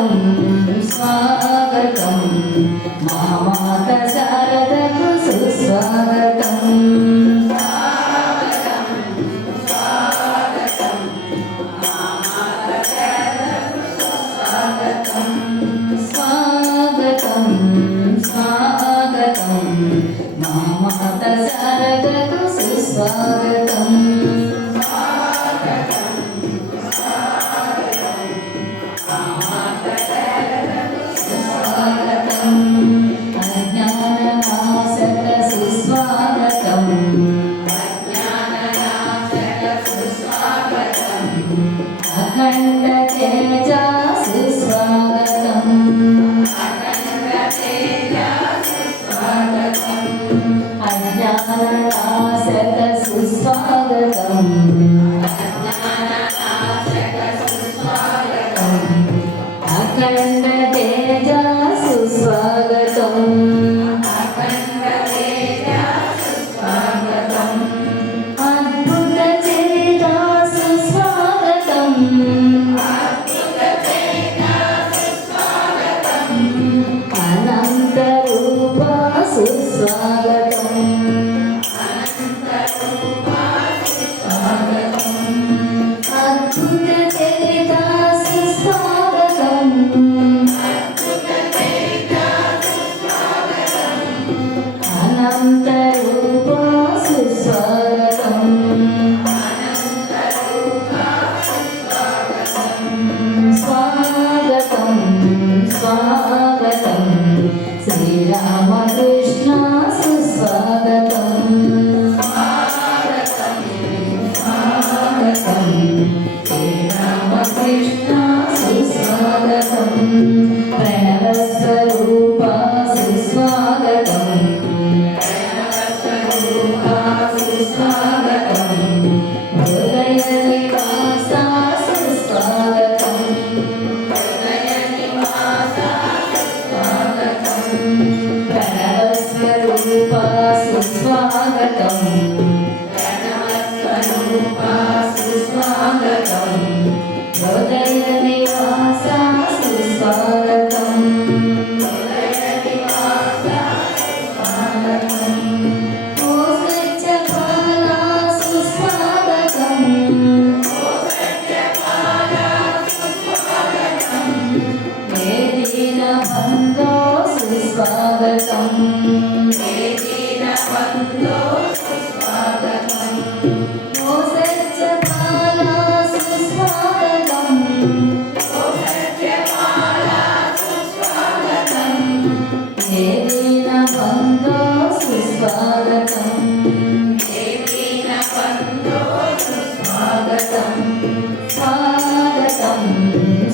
స్వాగతం స్వాగతం మా మాత శారదకు సుస్వాగతం స్వాగతం స్వాగతం మా మాత శారదకు సుస్వాగతం స్వాగతం స్వాగతం మా మాత శారదకు సుస్వాగతం అఖండ తేజ సుస్వాగతం అఖండ తేజ సుస్వాగతం అజ్ఞాననాశక సుస్వాగతం అజ్ఞాననాశక సుస్వాగతం అఖండ తేజ సుస్వాగతం అఖండ తేజ సుస్వాగతం అద్భుత చేత సుస్వాగతం అద్భుత చేత సుస్వాగతం అనంత రూప సుస్వాగతం అనంత రూప సుస్వాగతం అద్భుత చేత సుస్వాగతం అద్భుత చేత సుస్వాగతం అనంత రూప సుస్వాగతం అనంత రూప సుస్వాగతం స్వాగతం స్వాగతం శ్రీరామకృష్ణ సుస్వాగతం స్వాగతం స్వాగతం శ్రీరామకృష్ణ సుస్వాగతం ప్రణవస్వరూప సుస్వాగతం ప్రణవస్వరూప సుస్వాగతం హృదయ నివాస సుస్వాగతం హృదయ నివాస సుస్వాగతం ప్రణవస్వరూప సుస్వాగతం ప్రణవస్వరూప సుస్వాగతం హృదయ నివాస సుస్వాగతం హృదయ నివాస సుస్వాగతం ఓ సత్యపాల సుస్వాగతం ఓ సత్యపాల సుస్వాగతం హే దీనబంధో సుస్వాగతం హే దీనబంధో సుస్వాగతం ఓ సత్యపాల సుస్వాగతం ఓ సత్యపాల సుస్వాగతం హే దీనబంధో సుస్వాగతం హే దీనబంధో సుస్వాగతం స్వాగతం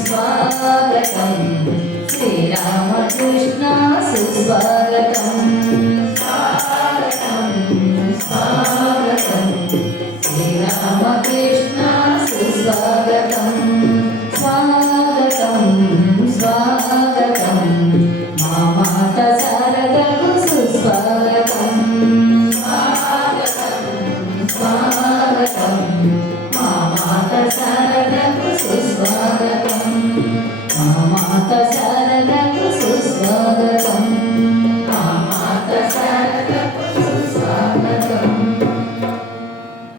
స్వాగతం శ్రీరామకృష్ణ సుస్వాగతం స్వాగతం స్వాగతం శ్రీరామకృష్ణ సుస్వాగతం స్వాగతం స్వాగతం మా మాత శారదకు సుస్వాగతం స్వాగతం స్వాగతం మా మాత శారదకు సుస్వాగతం